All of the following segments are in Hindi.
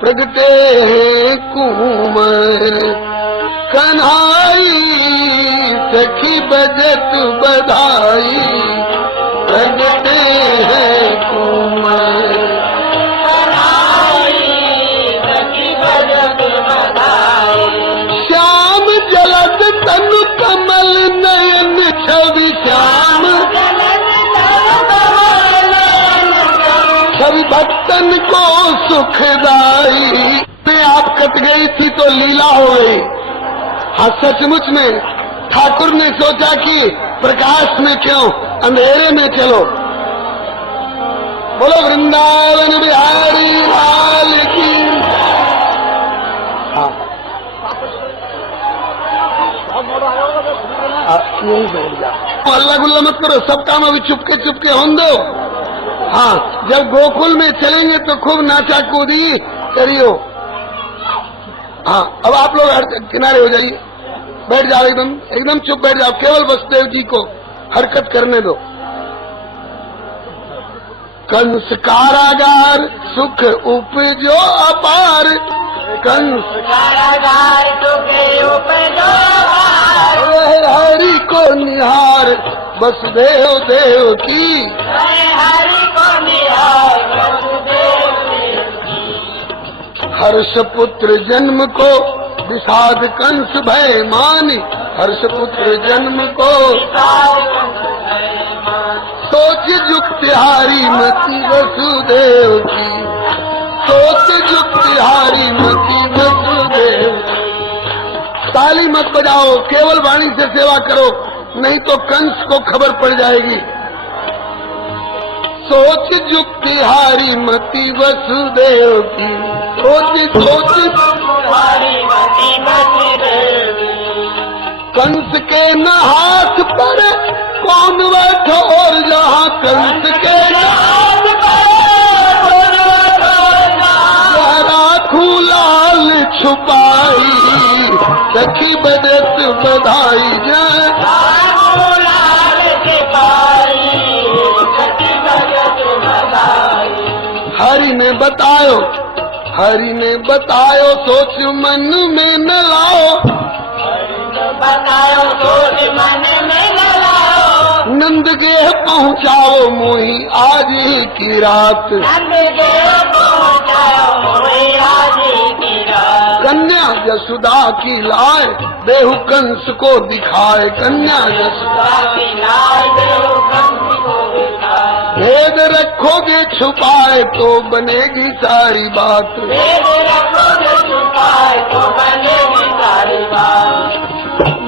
प्रगटे कुंवर कन्हाई सखी बजत बधाई प्रगटे हैं कुंवर कन्हाई सखी बजत बधाई श्याम जलद तनु कमल नयन छवि श्याम छवि भक्तन को सुखदाई में आप कट गई थी तो लीला हो गई। हाँ सचमुच में ठाकुर ने सोचा कि प्रकाश में क्यों अंधेरे में चलो। बोलो वृंदावन बिहारी लाल की। यही बैठ जाओ, अल्लाह गुल्ला मत करो, सब काम अभी चुपके चुपके हों दो। हाँ जब गोकुल में चलेंगे तो खूब नाचा कूदी करियो। हाँ अब आप लोग किनारे हो जाइए, बैठ जाओ, एकदम एकदम चुप बैठ जाओ, केवल वसुदेव जी को हरकत करने दो। कंस कारागार सुख उपजो अपार कंस कारागार सुख उपजो अपार हरि को निहार वसुदेव देव की हरि को निहार वसुदेव हर्ष पुत्र जन्म को विषाद कंस भय मानी हर्ष पुत्र जन्म को सोच युक्ति हारी मति वसुदेव की सोच युक्ति हारी मति वसुदेव। ताली मत बजाओ, केवल वाणी से सेवा करो, नहीं तो कंस को खबर पड़ जाएगी। सोच युक्ति हारी मति वसुदेव की सोच सोच हारी मति वसुदेव। कंस के न हाथ पर कौन बैठो और जहाँ कंस के न हाथ पर राखू लाल छुपाई सखी बजत बधाई जय हरि ने बतायो सोच मन में न लाओ बतायो सोच मन में न लाओ नंद के पहुँचाओ मोही आज ही की रात नंद के पहुँचाओ मोही आज ही की रात कन्या यशोदा की लाए बेहू कंस को दिखाए कन्या यशोदा की लाए बेहू कंस को दिखाए भेद रखोगे छुपाए तो बनेगी सारी बात भेद रखोगे छुपाए तो बनेगी सारी बात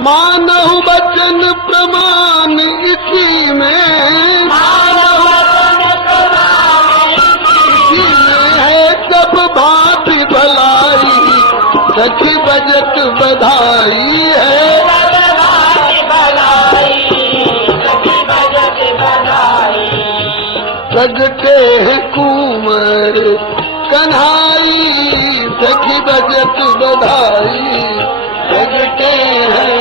मानव वचन प्रमाण इसी में मानव वचन प्रमाण इसी में है सब भांति भलाई सखी बजट बधाई है प्रगटे कुंवर कन्हाई सखी बजट बधाई प्रगटे हैं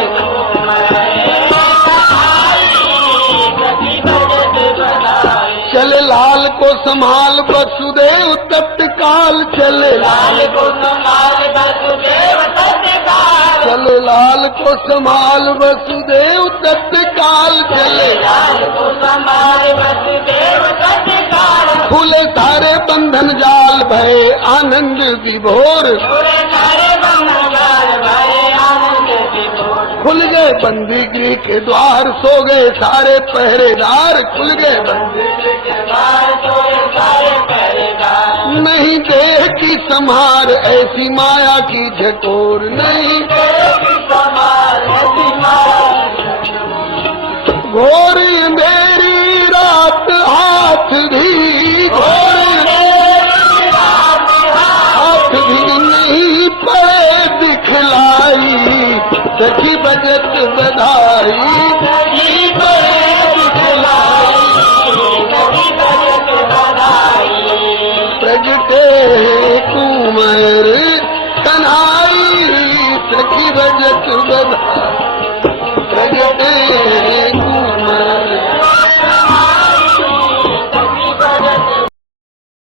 चले लाल को संभाल वसुदेव तत्काल चले लाल को संभाल वसुदेव तत्काल चले लाल को संभाल वसुदेव तत्काल चले लाल को संभाल वसुदेव तत्काल खुले सारे बंधन जाल भय आनंद विभोर खुल गए बंदी गृह के द्वार सो गए सारे पहरेदार खुल गए बंदी गृह के द्वार सो गए सारे पहरेदार नहीं देह की संहार ऐसी माया की झकोर नहीं देह की संहार ऐसी माया घोर मेरी रात हाथ भी घोर हाथ भी नहीं पड़े दिखलाई सखी बजट बधाई प्रगटे कुंवर कन्हाई सखी बजट बधाई।